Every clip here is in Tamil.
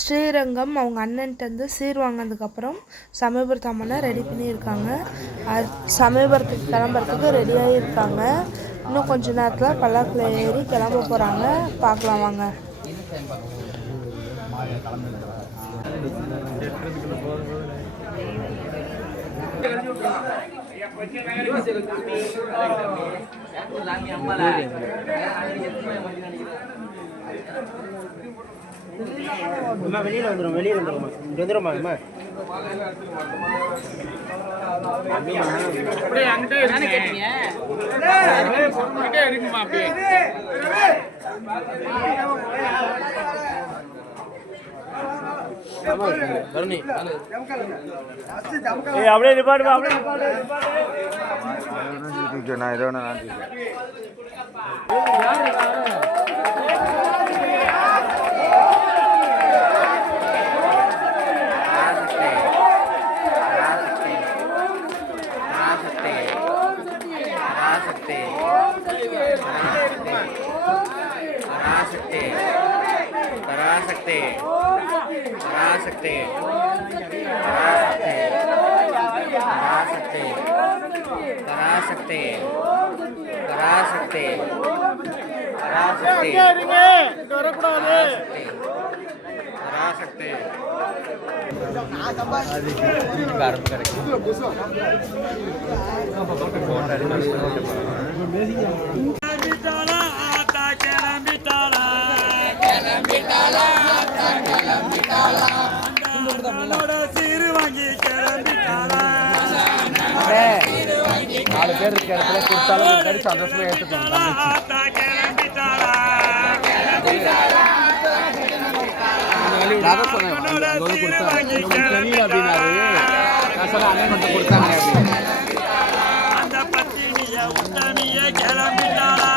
ஸ்ரீரங்கம் அவங்க அண்ணன்ட்டேருந்து சீர் வாங்கினதுக்கப்புறம் சமயபுரத்து அம்மனை ரெடி பண்ணியிருக்காங்க. அது சமயபுரத்துக்கு கிளம்புறதுக்கு ரெடியாகி இருக்காங்க இன்னும் கொஞ்ச நேரத்தில் பல்லாக்கில் ஏறி கிளம்ப போகிறாங்க பார்க்கலாம் வாங்க. அம்மா அம்மா வெளியில் வந்துடும் வெளியில் வந்துடும்மா நான் ஏதோ நான் सकते हरा सकते करा सकते हरा सकते हरा सकते हरा सकते करा सकते करा सकते करा सकते பராசக்தி கிளம்பிட்டாளா ஆத்தா கிளம்பிட்டாளா கிளம்பிட்டாளா ஆத்தா கிளம்பிட்டாளா நாலு பேர் இருக்கிற இடத்துல கொடுத்தாலும் சந்தோஷமா ஏற்றுக்கணும் யாரோ சொன்னாங்க கொடுத்தாங்க. தெரியல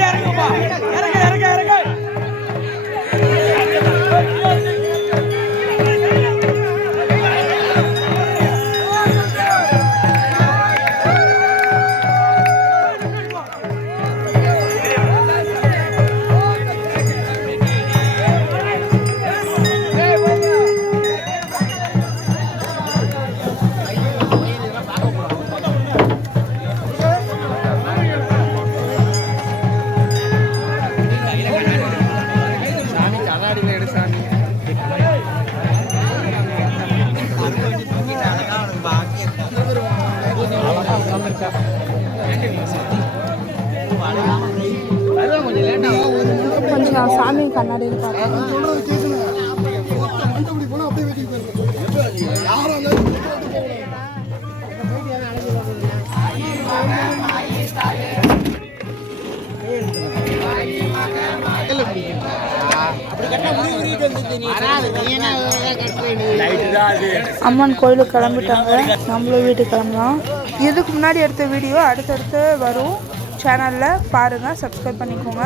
இறங்குப்பா இறங்கு கண்ணாடியில் எடு சாமி கொஞ்சம் சாமி கண்ணாடியில் பார்க்குறேன். அம்மன் கோயிலுக்கு கிளம்பிட்டாங்க. நம்மளும் வீட்டுக்கு கிளம்பலாம். இதுக்கு முன்னாடி எடுத்த வீடியோ அடுத்தடுத்து வரும். சேனலில் பாருங்கள் சப்ஸ்கிரைப் பண்ணிக்கோங்க.